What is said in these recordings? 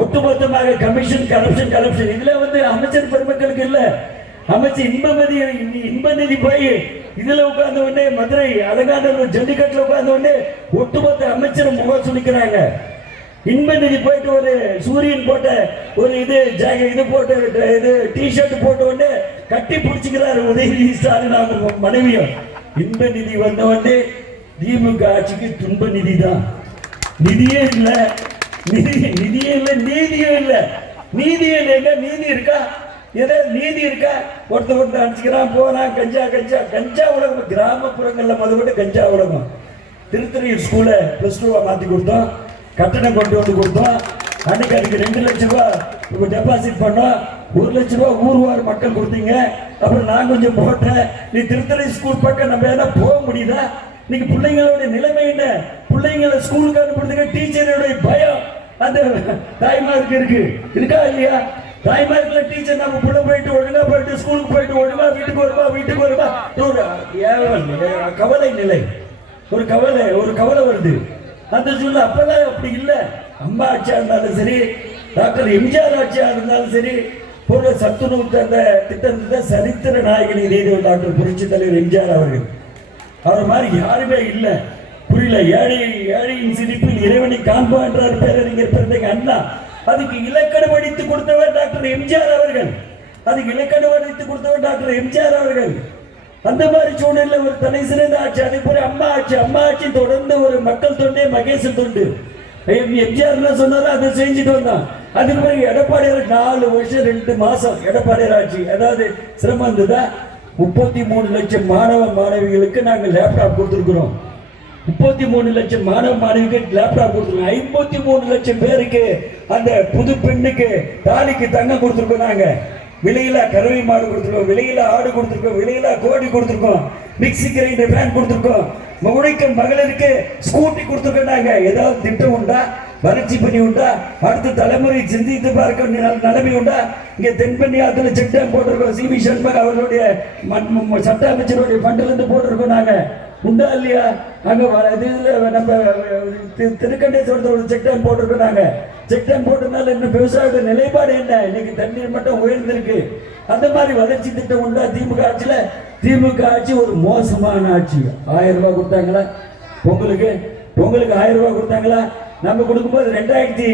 ஒட்டுமொத்தமாக commission corruption இதுல அமைச்சர் பெருமக்களுக்கு இல்ல. அமைச்சர் இன்ப நிதி போய் இதுல உட்கார்ந்த உடனே மதுரை அலங்காநல்லூர் ஜல்லிக்கட்டுல உட்கார்ந்த உடனே ஒட்டுமொத்த அமைச்சர் முகம் சுளிக்கிறாங்க. இன்ப நிதி போயிட்டு ஒரு சூரியன் போட்ட ஒரு இது போட்டு டிஷர்ட் போட்ட உடனே கட்டி பிடிச்சிக்கிறாரு உதயநிதி ஸ்டாலின் அவங்க மனைவியும். இன்ப நிதி வந்த உடனே திமுக ஆட்சிக்கு துன்ப நிதி தான். நிதியே இல்லை, நீதியும் இல்லை. நீதி இருக்கா? ஏதாவது நீதி இருக்கா? ஒருத்தர் அடிச்சுக்கிறான் போறான். கஞ்சா உலகம் கிராமப்புறங்கள்ல முதல்ல கஞ்சா உலகம். திருத்தணியூர் ஸ்கூல +2 மாத்தி கொடுத்தோம், கட்டணம் கொண்டு வந்து கொடுத்தோம். அன்னைக்கு அதுக்கு 2 லட்சம் ரூபாய் டெபாசிட் பண்ணோம். 1 லட்சம் ரூபாய் ஊர்வார் மக்கள் கொடுத்தீங்க. அப்புறம் நான் கொஞ்சம் போட்டேன். நீ திருத்தணி ஸ்கூல் பக்கம் நம்ம ஏன்னா போக முடியுதா? இன்னைக்கு பிள்ளைங்களோட நிலைமை என்ன? பிள்ளைங்களை ஸ்கூலுக்கு அனுப்புறதுக்கு டீச்சருடைய பயம் அந்த தாய்மாருக்கு இருக்கா இல்லையா? தாய்மார்க்குள்ள டீச்சர் நம்ம புள்ள போயிட்டு ஒழுங்கா போயிட்டு ஸ்கூலுக்கு போயிட்டு ஒழுங்கா வீட்டுக்கு வருமா ஒரு கவலை நிலை, ஒரு கவலை வருது. அந்த சூழ்நிலை அப்பெல்லாம் அப்படி இல்லை. அம்மா ஆட்சியா இருந்தாலும் சரி, டாக்டர் எம்ஜிஆர் ஆட்சியா இருந்தாலும் சரி, போல சத்துணவு அந்த திட்டத்தை சரித்திர நாயகன் இதே டாக்டர் புரட்சி தலைவர் எம்ஜிஆர் அவர்கள். அவர் மாதிரி யாருமே இல்லை. புரியல. ஏழையின் சிரிப்பில் இறைவனை காண்போம் என்றார் பேரறிஞர் பெருந்தகை அண்ணா. அதுக்கு இலக்கணம் அடித்து கொடுத்தவர் டாக்டர் எம்ஜிஆர் அவர்கள். அந்த மாதிரி சூழ்நிலை ஒரு தனி சிறந்த ஆட்சி. அதே போல அம்மா ஆட்சி தொடர்ந்து ஒரு மக்கள் தொண்டே மகேசன் தொண்டு. எம்ஜிஆர் சொன்னாரோ அதை செஞ்சுட்டு வந்தான். அதுக்கு பிறகு எடப்பாடியார் 4 வருஷம் 2 மாசம் எடப்பாடியார் ஆட்சி. அதாவது சிரமம் இருந்ததா? 33 லட்சம் மாணவ மாணவிகளுக்கு நாங்கள் லேப்டாப் கொடுத்துருக்கிறோம். 33 லட்சம் மாணவ மாணவிகளுக்கு லேப்டாப் கொடுத்துருக்கோம். 53 லட்சம் பேருக்கு அந்த புது பெண்ணுக்கு தாலிக்கு தங்கம் கொடுத்துருக்கோம். நாங்க விலையில்லா கறவை மாடு கொடுத்துருக்கோம், விலையில்லா ஆடு கொடுத்துருக்கோம், விலையில்லா கோழி கொடுத்துருக்கோம், மிக்சி கிரைண்டர் ஃபேன் கொடுத்துருக்கோம், உழைக்கும் மகளிருக்கு ஸ்கூட்டி கொடுத்துருக்கோம். நாங்க ஏதாவது திட்டம் உண்டா? வளர்ச்சி பண்ணி உண்டா? அடுத்த தலைமுறை சிந்தித்து பார்க்க நிலைமை உண்டா? இங்க தென்பண்ணி ஆத்துல செக் டேம் போட்டிருக்கோம். சி வி சண்முக அவர்களுடைய சட்ட அமைச்சருடைய ஃபண்ட்ல இருந்து போட்டிருக்கோம். நாங்க உண்டா இல்லையா? அங்க நம்ம திருக்கண்டேஸ்வரத்தோட செக் டேம் போட்டிருக்கோம். நாங்க செக் டேம் போட்டதுனால இன்னும் விவசாயியோட நிலைப்பாடு என்ன? இன்னைக்கு தண்ணீர் மட்டும் உயர்ந்திருக்கு. அந்த மாதிரி வளர்ச்சி திட்டம் உண்டா திமுக ஆட்சியில? திமுக ஆட்சி ஒரு மோசமான ஆட்சி. 1000 ரூபாய் கொடுத்தாங்களா? பொங்கலுக்கு 1000 ரூபாய் கொடுத்தாங்களா? நம்ம கொடுக்கும்போது 2020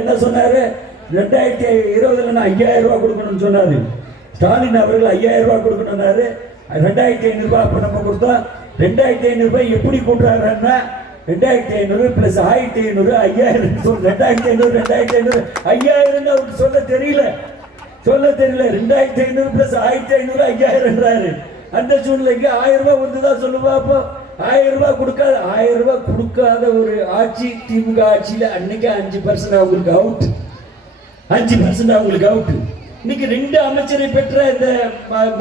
என்ன சொன்னாரு? 2020 நான் 5000 ரூபாய் கொடுக்கணும்னு சொன்னாரு. ஸ்டாலின் அவர்கள் 5000 ரூபாய் கொடுக்கணும்னாரு. 2500 ரூபாய் அப்ப நம்ம கொடுத்தோம். 2500 ரூபாய் எப்படி கூட்டுறாருன்னா 2500 பிளஸ் 1500 5000 2500 5000 அவருக்கு சொல்ல தெரியல. 2500 பிளஸ் 1500 5000. அந்த சூழ்நிலைக்கு 1000 ரூபாய் வந்துதான் சொல்லுவா. அப்போ 1000 ரூபாய் கொடுக்காத ஒரு ஆட்சி திமுக ஆட்சியில அன்னைக்கு 5% அவங்களுக்கு அவுட். 5% அவங்களுக்கு அவுட். இன்னைக்கு 2 அமைச்சரை பெற்ற இந்த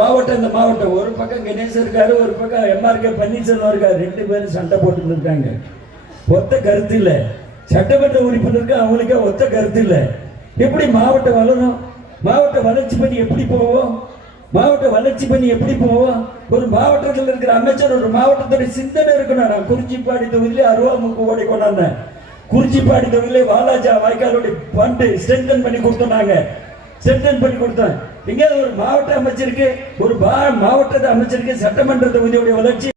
மாவட்டம் ஒரு பக்கம் கணேசன் இருக்காரு, ஒரு பக்கம் MRK பன்னீர்செல்வம் இருக்காரு. 2 பேரும் சண்டை போட்டு இருக்காங்க. ஒத்த கருத்து இல்ல. சட்டமன்ற உறுப்பினருக்கு அவங்களுக்கே ஒத்த கருத்து இல்ல. எப்படி மாவட்டம் வளரும்? மாவட்ட வளர்ச்சி பண்ணி எப்படி போவோம்? ஒரு மாவட்டத்தில் இருக்கிற அமைச்சர் ஒரு மாவட்டத்துடைய சிந்தனை இருக்கணும். நான் குறிஞ்சிப்பாடி தொகுதியிலே அருவாமுக்கு ஓடி கொண்டாந்தேன். குறிஞ்சிப்பாடி தொகுதியிலே வாலாஜா வாய்க்காலுடைய ஃபண்ட் ஸ்ட்ரென்தன் பண்ணி கொடுத்தோம். எங்கேயாவது ஒரு மாவட்ட அமைச்சருக்கு சட்டமன்ற தொகுதியுடைய வளர்ச்சி